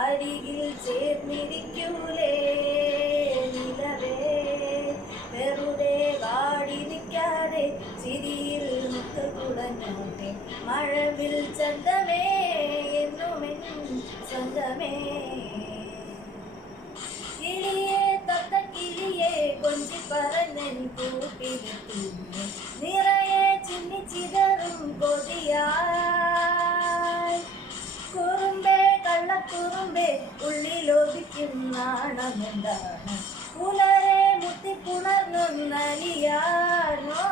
അരികിൽ ചേർന്നിരിക്കൂലേ നിലവേ വെറുതെ വാടി നിൽക്കാതെ ചിരിയിൽ മുത്ത് കുടഞ്ഞോട്ടെ മഴവിൽ ചന്തമേ എന്നുമെൻ സ്വന്തമേ കിളിയെ തത്ത കിളിയെ കൊഞ്ചി പറഞ്ഞൻ കൂട്ടിലെത്തുന്നു നിറയെ ചിന്നി ചിതറും കൊതിയായി കുറുമ്പേ കള്ളക്കുറുമ്പേ ഉള്ളിലൊതുക്കും നാണമെന്താണ് പുലരെ മുത്തിപ്പുണർന്നൊന്നലിയാനോ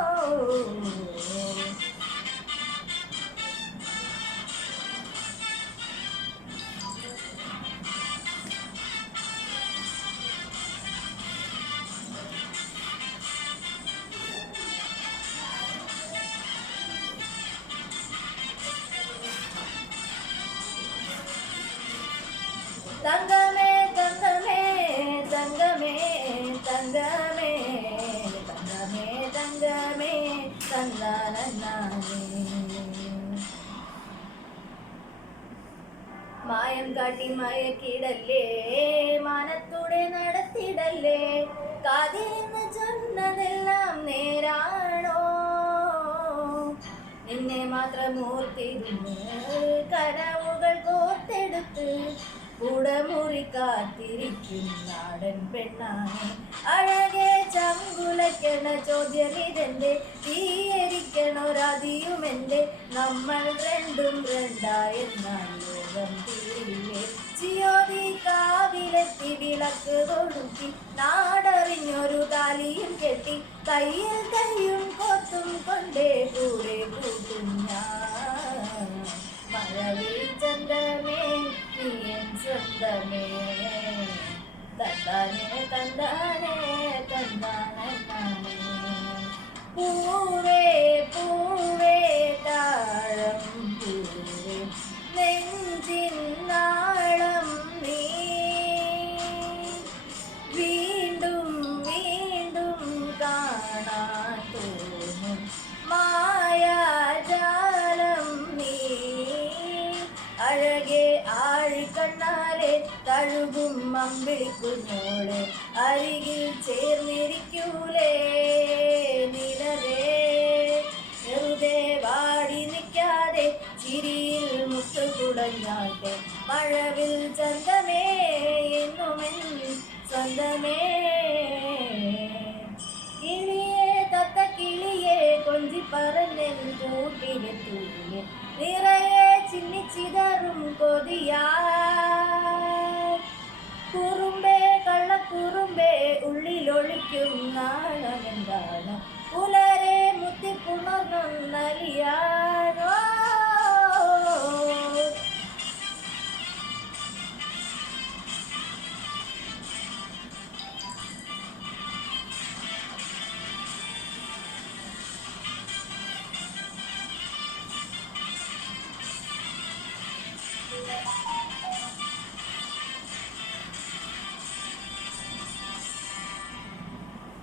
തങ്കമേ തങ്കമേ തങ്കമേ തങ്കമേ തങ്കമേ തങ്കമേ തന്നാനേ മായം കാട്ടി മയക്കിടല്ലേ മാനത്തൂടെ നടത്തിടല്ലേ കാതിരുന്ന് ചൊന്നതെല്ലാം നേരാണോ നിന്നെ മാത്രം ഓർത്തിരുന്ന് കനവുകൾ കോർത്തെടുത്ത് കുടമുറി കാത്തിരിക്കും നാടൻ പെണ്ണാണ് അഴകെ ചങ്കുലയ്ക്കണ ചോദ്യം ഇതെന്റെ തീയരിക്കണൊരതിയുമെന്റെ നമ്മൾ രണ്ടും രണ്ടായെന്നാൽ ലോകം തീരില്ലേ ചിയോതി കാവിലെത്തി വിളക്ക് കൊളുത്തി നാടറിഞ്ഞൊരു താലിയും കെട്ടി കയ്യിൽ കയ്യും കൊത്തും കൊണ്ടേ കൂടെ കൂട്ടും ഞാൻ മഴവിൽ ചന്തമേ നീയൻ സ്വന്തമേ തന്താനേ തന്താനേ തന്താനേ പൂവേ പൂവേ താഴം പൂവേ നെഞ്ചിൻ നാളം നീ വീണ്ടും വീണ്ടും കാണാൻ തോന്നും മായാജാലം നീ അഴകെ ആഴിക്കണ്ണാലെ തഴുകും അമ്പിളിക്കുഞ്ഞോളെ അരികിൽ ചേർന്നിരിക്കൂലേ നിലവേ വെറുതെ വാടി നിൽക്കാതെ ചിരിയിൽ മുത്തു കുടഞ്ഞാട്ടെ മഴവിൽ